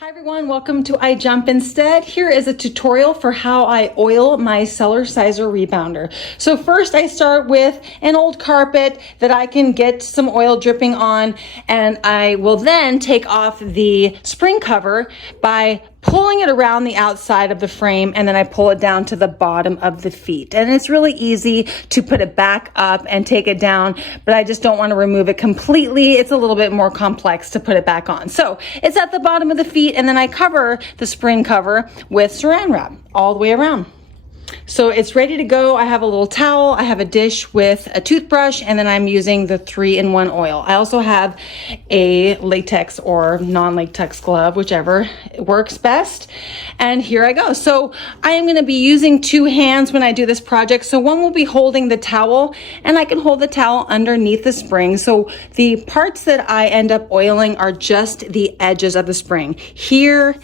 Hi everyone, welcome to I Jump Instead. Here is a tutorial for how I oil my Cellerciser Rebounder. So first I start with an old carpet that I can get some oil dripping on, and I will then take off the spring cover by pulling it around the outside of the frame, and then I pull it down to the bottom of the feet. And it's really easy to put it back up and take it down, but I just don't want to remove it completely. It's a little bit more complex to put it back on. So it's at the bottom of the feet, and then I cover the spring cover with saran wrap all the way around. So it's ready to go. I have a little towel, I have a dish with a toothbrush, and then I'm using the 3-in-1 oil. I also have a latex or non-latex glove, whichever works best. And here I go. So I am going to be using 2 hands when I do this project. So one will be holding the towel, and I can hold the towel underneath the spring. So the parts that I end up oiling are just the edges of the spring, here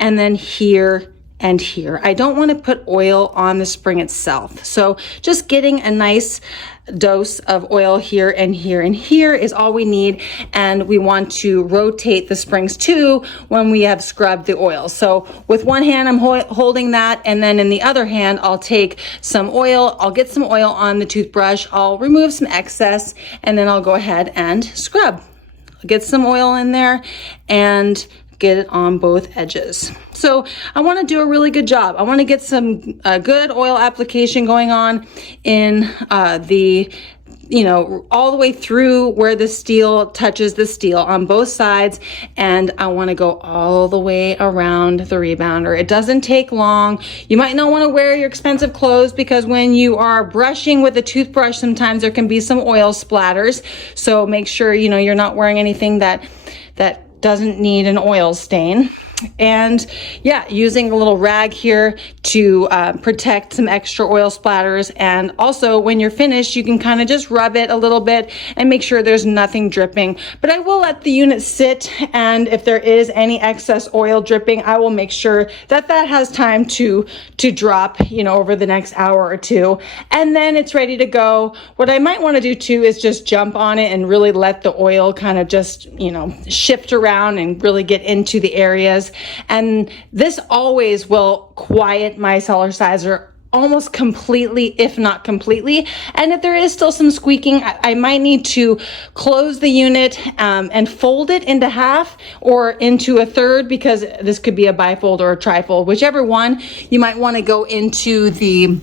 and then here and here. I don't want to put oil on the spring itself. So just getting a nice dose of oil here and here and here is all we need. And we want to rotate the springs too when we have scrubbed the oil. So with one hand, I'm holding that. And then in the other hand, I'll take some oil. I'll get some oil on the toothbrush. I'll remove some excess, and then I'll go ahead and scrub. I'll get some oil in there and get it on both edges. So I want to do a really good job. I want to get some good oil application going on in all the way through where the steel touches the steel on both sides. And I want to go all the way around the rebounder. It doesn't take long. You might not want to wear your expensive clothes, because when you are brushing with a toothbrush, sometimes there can be some oil splatters. So make sure, you're not wearing anything that doesn't need an oil stain. And yeah, using a little rag here to protect some extra oil splatters. And also when you're finished, you can kind of just rub it a little bit and make sure there's nothing dripping. But I will let the unit sit, and if there is any excess oil dripping, I will make sure that that has time to drop, over the next hour or two. And then it's ready to go. What I might want to do too is just jump on it and really let the oil kind of just, shift around and really get into the areas. And this always will quiet my Cellerciser almost completely, if not completely. And if there is still some squeaking, I might need to close the unit and fold it into half or into a third, because this could be a bifold or a trifold, whichever one. You might want to go into the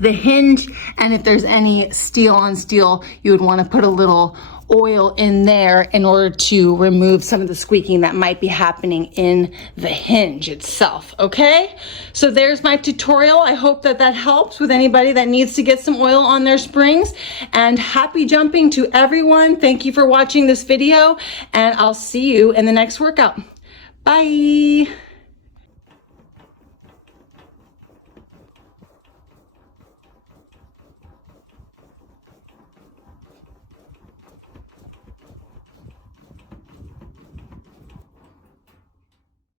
hinge, and if there's any steel on steel, you would want to put a little oil in there in order to remove some of the squeaking that might be happening in the hinge itself. Okay, so there's my tutorial. I hope that helps with anybody that needs to get some oil on their springs. And happy jumping to everyone. Thank you for watching this video, and I'll see you in the next workout. Bye.